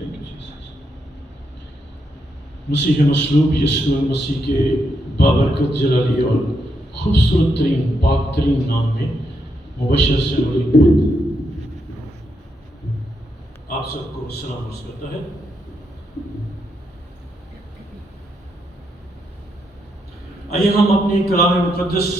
Thank you, Jesus. مسیح مصلوب یسوع مسیح کے بابرکت جلالی اور خوبصورت ترین پاک ترین نام میں مبشر سے آپ سب کو سلام عرض کرتا ہے۔ آئیے ہم اپنی کلام مقدس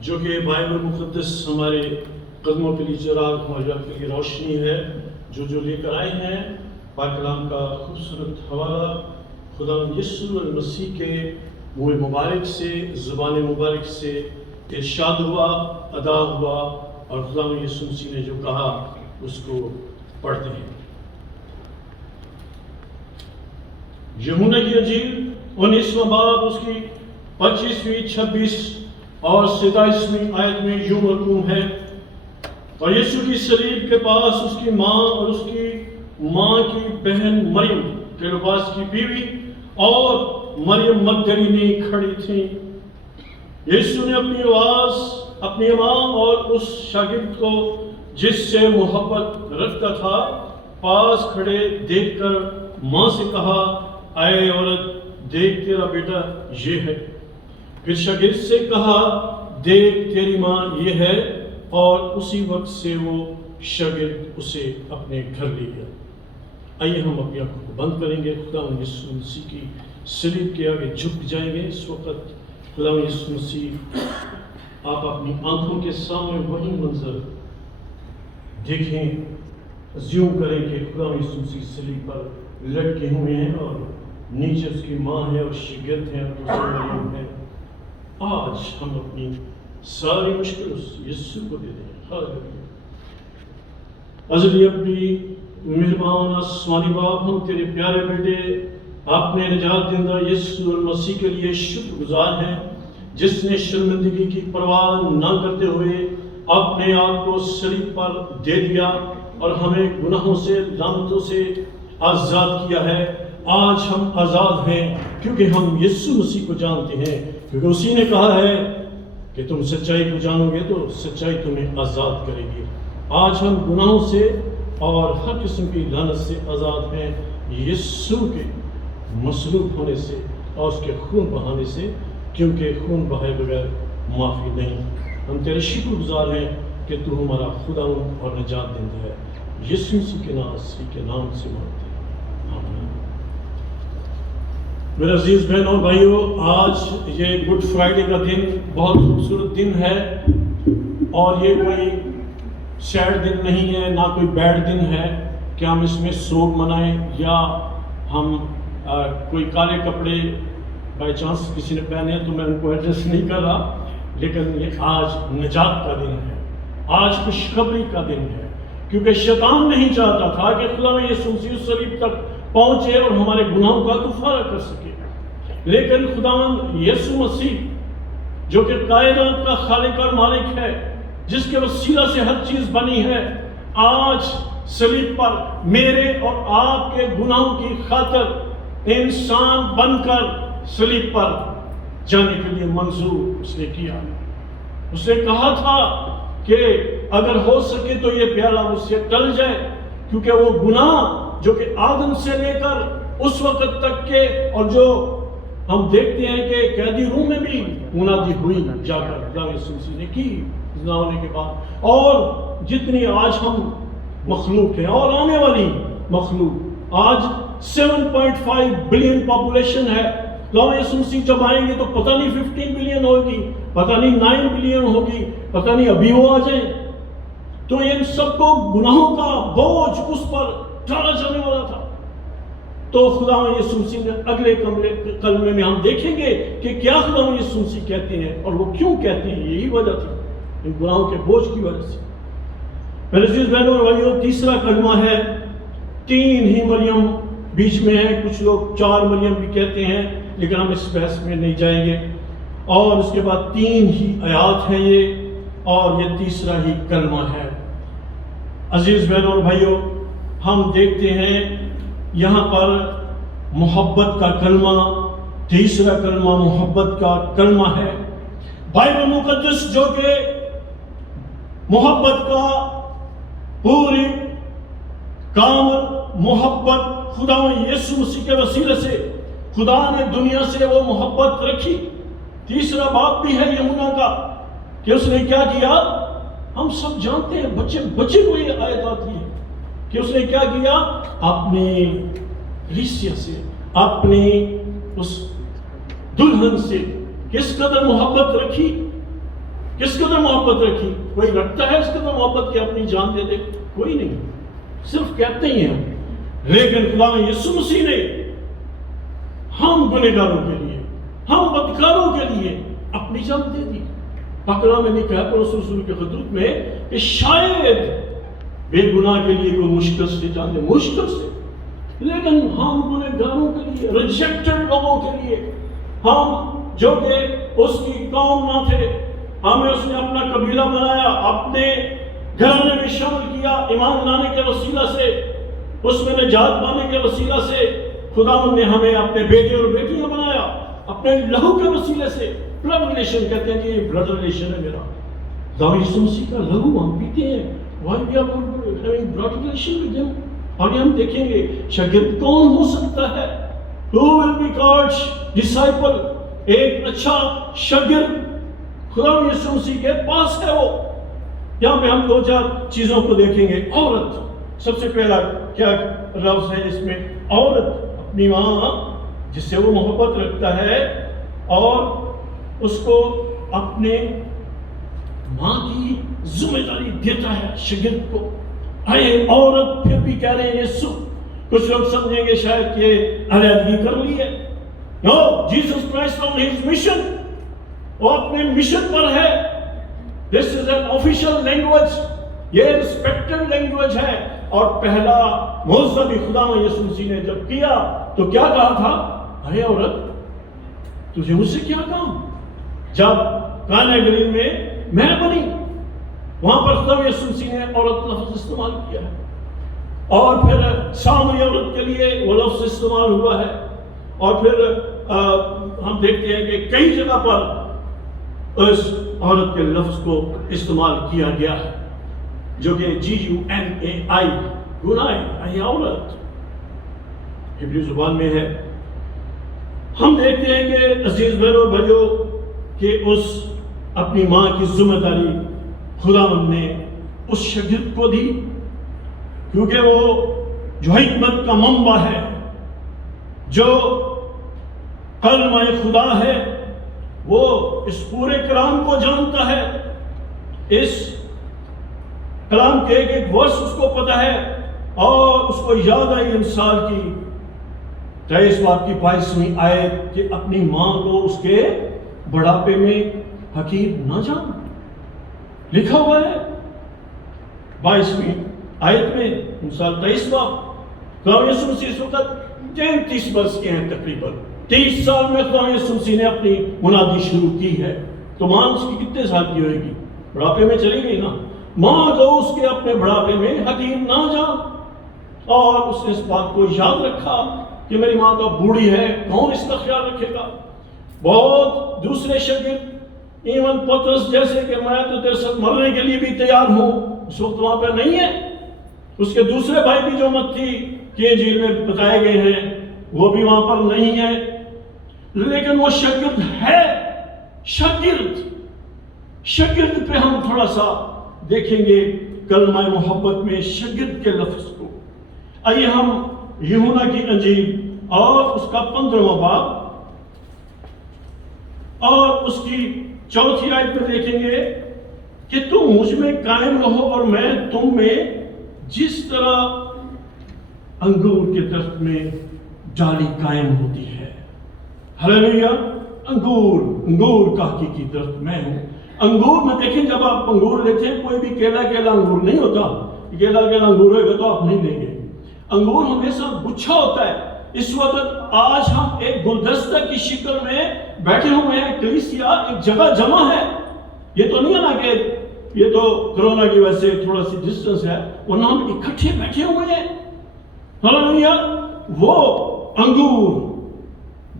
جو کہ بائبل مقدس ہمارے قدموں کے لیے چراغ، ہماری راہ کے لیے روشنی ہے، جو لے کر آئے ہیں پاک کلام کا خوبصورت حوالہ خدا یسوع المسیح کے منہ مبارک سے، زبان مبارک سے ارشاد ہوا، ادا ہوا، اور خدا یسوع مسیح نے جو کہا اس کو پڑھتے ہیں۔ یوحنا کی انجیل 19واں باب اس کی 25ویں، 26 اور 27ویں آیت میں یوں مرقوم ہے، اور یسوع کی صلیب کے پاس اس کی ماں اور اس کی ماں کی بہن مریم کلوپاس کی بیوی اور مریم مگدلینی کھڑی تھیں۔ یسوع نے اپنی آواز اپنی ماں اور اس شاگرد کو جس سے محبت رکھتا تھا پاس کھڑے دیکھ کر ماں سے کہا، اے عورت، دیکھ تیرا بیٹا یہ ہے۔ پھر شاگرد سے کہا، دیکھ تیری ماں یہ ہے، اور اسی وقت سے وہ شاگرد اسے اپنے گھر لے گیا۔ آئیے ہم اپنی آنکھوں کو بند کریں گے، خدا یسوع مسیح کی صلیب کے آگے جھک جائیں گے۔ اس وقت خدا یسوع مسیح آپ اپنی آنکھوں کے سامنے وہی منظر دیکھیں، زیوں کریں کہ خدا یسوع مسیح صلیب پر لٹکے ہوئے ہیں اور نیچے اس کی ماں ہے اور شاگرد ہیں اور دوسرے مریم ہے۔ آج ہم اپنی ساری مشکل اس یسوع کو دے دیں۔ ازلی اپنی مہربان آسمانی باپ، ہم تیرے پیارے بیٹے آپ نے نجات دہندہ یسوع المسیح کے لیے شکر گزار ہیں، جس نے شرمندگی کی پرواہ نہ کرتے ہوئے اپنے آپ کو صلیب پر دے دیا اور ہمیں گناہوں سے، لعنتوں سے آزاد کیا ہے۔ آج ہم آزاد ہیں کیونکہ ہم یسوع مسیح کو جانتے ہیں، کیونکہ اسی نے کہا ہے کہ تم سچائی کو جانو گے تو سچائی تمہیں آزاد کرے گی۔ آج ہم گناہوں سے اور ہر قسم کی لعنت سے آزاد ہیں یسوع کے مصلوب ہونے سے اور اس کے خون بہانے سے، کیونکہ خون بہائے بغیر معافی نہیں۔ ہم تیرے شکر گزار ہیں کہ تو ہمارا خدا اور نجات دہندہ ہے۔ یسوع مسیح کے نام سے مانگتے ہیں، آمین۔ میرے عزیز بہن اور بھائیو، آج یہ گڈ فرائیڈے کا دن بہت خوبصورت دن ہے، اور یہ کوئی سیڈ دن نہیں ہے، نہ کوئی بیڈ دن ہے کہ ہم اس میں سوگ منائیں یا ہم کوئی کالے کپڑے بائی چانس کسی نے پہنے تو میں ان کو ایڈجسٹ نہیں کر رہا، لیکن یہ آج نجات کا دن ہے، آج خوشخبری کا دن ہے، کیونکہ شیطان نہیں چاہتا تھا کہ خدا یسوع مسیح صلیب تک پہنچے اور ہمارے گناہوں کا کفارہ کر سکے، لیکن خداوند یسوع مسیح جو کہ کائنات کا خالق اور مالک ہے، جس کے وسیلہ سے ہر چیز بنی ہے، آج صلیب پر میرے اور آپ کے گناہوں کی خاطر انسان بن کر صلیب پر جانے کے لیے منظور اس نے کیا۔ اس نے کہا تھا کہ اگر ہو سکے تو یہ پیالہ مجھ سے ٹل جائے، کیونکہ وہ گناہ جو کہ آدم سے لے کر اس وقت تک کے، اور جو ہم دیکھتے ہیں کہ قیدی روم میں بھی منادی ہوئی جا کر خدا یسوع مسیح نے کی زندہ ہونے کے بعد، اور جتنی آج ہم مخلوق ہیں اور آنے والی مخلوق، آج 7.5 بلین پاپولیشن ہے۔ خدا یسوع مسیح جب آئیں گے تو پتہ نہیں 15 بلین ہوگی، پتہ نہیں 9 بلین ہوگی، پتہ نہیں ابھی وہ آ جائیں، تو ان سب کو گناہوں کا بوجھ اس پر ڈالا جانے والا تھا۔ تو خدا یسوع مسیح نے اگلے کلمے میں ہم دیکھیں گے کہ کیا خدا یسوع مسیح کہتے ہیں اور وہ کیوں کہتے ہیں، یہی وجہ تھی ان گناہوں کے بوجھ کی وجہ سے۔ میرے عزیز بہنوں اور بھائیوں، تیسرا کلمہ ہے 3 ہی مریم بیچ میں ہے، کچھ لوگ 4 مریم بھی کہتے ہیں، لیکن ہم اس بحث میں نہیں جائیں گے۔ اور اس کے بعد 3 ہی آیات ہیں یہ، اور یہ تیسرا ہی کلمہ ہے۔ عزیز بہنوں اور بھائیوں، ہم دیکھتے ہیں یہاں پر محبت کا کلمہ، تیسرا کلمہ محبت کا کلمہ ہے۔ بائبل مقدس جو کہ محبت کا پوری کامل محبت خدا یسوع مسیح کے وسیلے سے خدا نے دنیا سے وہ محبت رکھی۔ تیسرا باب بھی ہے یوحنا کا کہ اس نے کیا کیا، ہم سب جانتے ہیں، بچے کو یہ آیت آتی ہے کہ اس نے کیا کیا، اپنے کلیسیا سے، اپنی اس دلہن سے کس قدر محبت رکھی، کس قدر محبت رکھی۔ کوئی رکھتا ہے اس قدر محبت کہ اپنی جان دے دے؟ کوئی نہیں، صرف کہتے ہی ہیں۔ لیکن خدا یسوع مسیح نے ہم گنہگاروں کے لیے، ہم بدکاروں کے لیے اپنی جان دے دی۔ پکڑا میں نے کہا پولس رسول کے خطوط میں کہ شاید بے گناہ کے لیے کوئی مشکل سے جان دے، مشکل سے، لیکن ہم گنہگاروں کے لیے، ریجیکٹڈ لوگوں کے لیے، ہم جو کہ اس کی قوم نہ تھے، ہمیں اس نے اپنا قبیلہ بنایا، اپنے گھرانے میں شامل کیا، ایمان لانے کے وسیلہ سے، اس میں نجات پانے کے وسیلہ سے خدا نے ہمیں اپنے بیٹے اور بیٹیاں بنایا، اپنے لہو کے وسیلے سے۔ بلڈ ریلیشن کہتے ہیں کہ یہ بلڈ ریلیشن ہے میرا، خدا یسوع مسیح کا لہو ہم پیتے ہیں، why we are having blood relation with ہم۔ اور یہ ہم دیکھیں گے شاگرد کون ہو سکتا ہے، who will be called disciple، ایک اچھا شاگرد خدا یسوع مسیح کے پاس ہے۔ وہ یہاں پہ ہم دو چار چیزوں کو دیکھیں گے۔ عورت، سب سے پہلا کیا لفظ ہے اس میں، عورت اپنی ماں جس سے وہ محبت رکھتا ہے اور اس کو اپنے ماں کی ذمہ داری دیتا ہے شاگرد کو۔ اے عورت، پھر بھی کہہ رہے ہیں یسوع، کچھ لوگ سمجھیں گے شاید کہ علیحدگی کر لی ہے۔ No, Jesus Christ on his mission, وہ اپنے مشن پر ہے۔ This is an official language, یہ ریسپیکٹڈ لینگویج ہے۔ اور پہلا معجزہ بھی خدا یسوع مسیح نے جب کیا تو کیا کہا تھا، اے عورت تجھے مجھ سے کیا کام؟ جب کانا گلیل میں میں بنی، وہاں پر خدا یسوع مسیح نے عورت لفظ استعمال کیا ہے، اور پھر سامری عورت کے لیے وہ لفظ استعمال ہوا ہے، اور پھر ہم دیکھتے ہیں کہ کئی جگہ پر اس عورت کے لفظ کو استعمال کیا گیا ہے، جو کہ GUNAI، گنائی، اے عورت ہبری زبان میں ہے۔ ہم دیکھتے ہیں کہ عزیز بہنوں بھائیوں کہ اس اپنی ماں کی ذمہ داری خدا نے اس شاگرد کو دی، کیونکہ وہ جو حکمت کا منبع ہے، جو کلمہ خدا ہے، وہ اس پورے کلام کو جانتا ہے، اس کلام کے ایک ایک ورس اس کو پتہ ہے، اور اس کو یاد آئی انسان کی 23 باب کی 22ویں آیت کہ اپنی ماں کو اس کے بڑھاپے میں حقیر نہ جان، لکھا ہوا ہے 22ویں آیت میں مثال 23 باب۔ خدا یسوع مسیح اس وقت 33 برس کے ہیں، تقریباً 30 سال میں خدا یسوع مسیح نے اپنی منادی شروع کی ہے، تو ماں اس کی کتنے سال کی ہوئے گی؟ بڑھاپے میں چلی گئی نا۔ ماں کو اس کے اپنے بڑھاپے میں حقیر نہ جان، اور اس نے اس بات کو یاد رکھا کہ میری ماں تو بوڑھی ہے، کون اس کا خیال رکھے گا؟ بہت دوسرے شاگرد، ایون پترس جیسے کہ میں تو تیرے ساتھ مرنے کے لیے بھی تیار ہوں، اس وقت وہاں پہ نہیں ہے۔ اس کے دوسرے بھائی بھی جو متی کہ انجیل میں بتائے گئے ہیں وہ بھی وہاں پر نہیں ہے، لیکن وہ شاگرد ہے۔ شاگرد پہ ہم تھوڑا سا دیکھیں گے کلمہ محبت میں شاگرد کے لفظ کو۔ آئیے ہم یوحنا کی انجیل اور اس کا 15واں باب اور اس کی 4تھی آیت میں دیکھیں گے کہ تم مجھ میں قائم رہو اور میں تم میں، جس طرح انگور کے درخت میں ڈالی قائم ہوتی ہے۔ ہلیلویا! انگور کا حقیقی درخت میں ہوں۔ انگور میں دیکھیں، جب آپ انگور لیتے ہیں، کوئی بھی کیلا انگور نہیں ہوتا، کیلا انگور ہوگا تو آپ نہیں لیں گے۔ انگور ہمیشہ گچھا ہوتا ہے۔ اس وقت آج ہم ایک گلدستہ کی شکل میں بیٹھے ہوئے ہیں، کلیسیا ایک جگہ جمع ہے۔ یہ تو نہیں ہے نا کہ یہ تو کرونا کی وجہ سے تھوڑا سی ڈسٹنس ہے، ورنہ ہم اکٹھے بیٹھے ہوئے ہیں۔ ہلیلویا! وہ انگور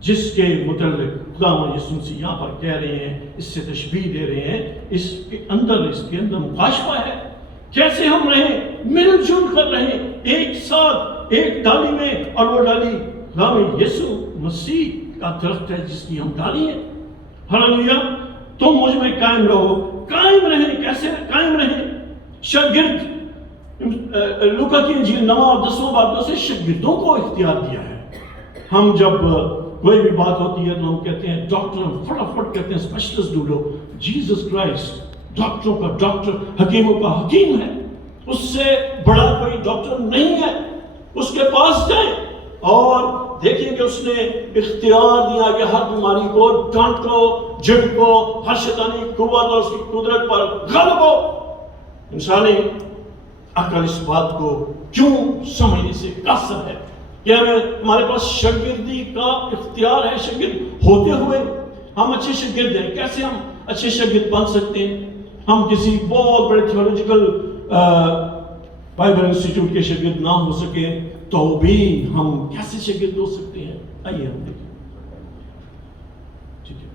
جس کے متعلق خدا یسوع مسیح یہاں پر کہہ رہے ہیں، اس سے تشبیہ دے رہے ہیں، اس کے اندر مکاشفہ ہے، کیسے ہم رہیں، مل جل کر رہیں، ایک ساتھ ایک ڈالی میں، اور وہ ڈالی غلام یسوع مسیح کا درخت ہے جس کی ہم ڈالی ہیں. ہاللویا. تم مجھ میں قائم رہو. قائم رہیں. کیسے قائم رہیں؟ شاگرد، لوکا کی انجیل 9 اور 10 بابوں سے شاگردوں کو اختیار دیا ہے. ہم جب کوئی بھی بات ہوتی ہے تو ہم کہتے ہیں ڈاکٹر، ہم فٹافٹ کہتے ہیں اسپیشلسٹ ڈھونڈو. جیسس کرائسٹ ڈاکٹروں کا ڈاکٹر، حکیموں کا حکیم ہے. اس سے بڑا کوئی ڈاکٹر نہیں ہے. اس کے پاس جائیں اور دیکھیں کہ اس نے اختیار دیا کہ ہر بیماری کو ڈانٹو، جھڑکو، ہر شیطانی قوت اور اس کی قدرت پر غالب ہو. انسانی عقل اس بات کو کیوں سمجھنے سے قاصر ہے کہ ہمارے پاس شاگردی کا اختیار ہے. شاگرد ہوتے ہوئے ہم اچھے شاگرد ہیں. کیسے ہم اچھے شاگرد بن سکتے ہیں؟ ہم کسی بہت بڑے تھیولوجیکل بائبل انسٹیٹیوٹ کے شاگرد نہ ہو سکے تو بھی ہم کیسے شاگرد ہو سکتے ہیں؟ آئیے ہم دیکھیں. ٹھیک ہے.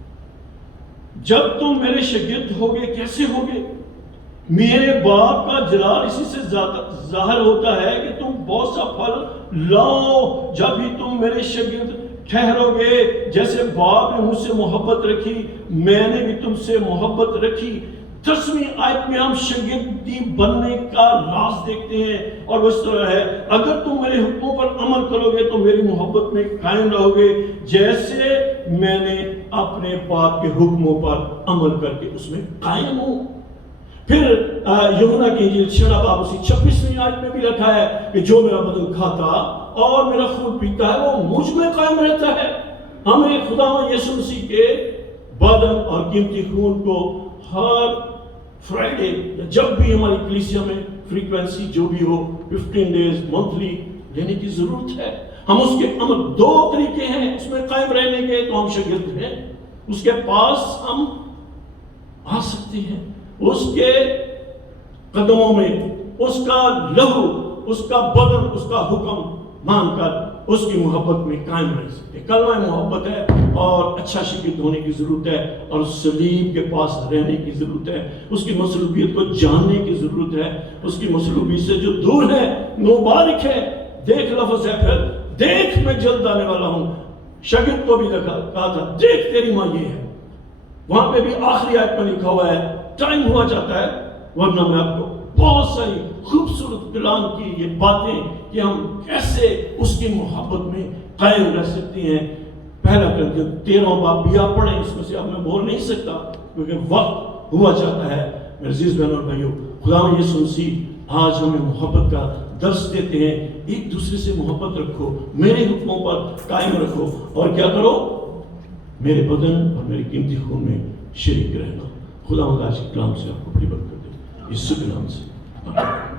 جب تم میرے شاگرد ہوگے، کیسے ہوگے؟ میرے باپ کا جلال اسی سے ظاہر ہوتا ہے کہ تم بہت سا پھل لاؤ. جب بھی تم میرے شاگرد ٹھہرو گے، جیسے باپ نے مجھ سے محبت رکھی میں نے بھی تم سے محبت رکھی. 10ویں آیت میں ہم شاگردی بننے کا راز دیکھتے ہیں اور وہ اس طرح ہے: اگر تم میرے حکموں پر عمل کرو گے تو میری محبت میں قائم رہو گے، جیسے میں نے اپنے باپ کے حکموں پر عمل کر کے اس میں قائم ہوں. پھر یوحنا کی انجیل 6 باب اسی 26ویں آیت میں بھی لکھا ہے کہ جو میرا بدن کھاتا اور میرا خون پیتا ہے وہ مجھ میں قائم رہتا ہے. ہمیں خداوند یسوع مسیح کے بدن اور قیمتی خون کو ہر فرائیڈے یا جب بھی ہماری کلیسیا میں فریکوینسی جو بھی ہو 15 ڈیز منتھلی لینے کی ضرورت ہے. ہم اس کے عمل 2 طریقے ہیں اس میں قائم رہنے کے. تو ہم شاگرد ہیں، اس کے پاس ہم آ سکتے ہیں، اس کے قدموں میں اس کا لہو، اس کا بدن، اس کا حکم مان کر اس کی محبت میں قائم رہ سکتے. کلمہ محبت ہے اور اچھا شاگرد ہونے کی ضرورت ہے اور صلیب کے پاس رہنے کی ضرورت ہے. اس کی مصلوبیت کو جاننے کی ضرورت ہے. اس کی مصلوبیت سے جو دور ہے مبارک ہے. دیکھ لفظ ہے پھر دیکھ میں جلد آنے والا ہوں. شاگرد کو بھی کہا تھا دیکھ تیری ماں یہ ہے. وہاں پہ بھی آخری آیت میں لکھا ہوا ہے ٹائم ہوا جاتا ہے، ورنہ میں آپ کو بہت ساری خوبصورت کلام کی یہ باتیں کہ ہم کیسے اس کی محبت میں قائم رہ سکتے ہیں. پہلا کرنتیوں 13 باب بھی آپ پڑھیں، اس میں سے اب میں بول نہیں سکتا کیونکہ وقت ہوا جاتا ہے. میرے عزیز بہنوں اور بھائیوں، خداوند یسوع مسیح آج ہمیں محبت کا درس دیتے ہیں. ایک دوسرے سے محبت رکھو، میرے حکموں پر قائم رکھو اور کیا کرو؟ میرے بدن اور میری قیمتی خون میں شریک رہنا. خداوند آج کے کلام سے آپ کو بڑی برکت دے. یسوع کے نام سے آمین.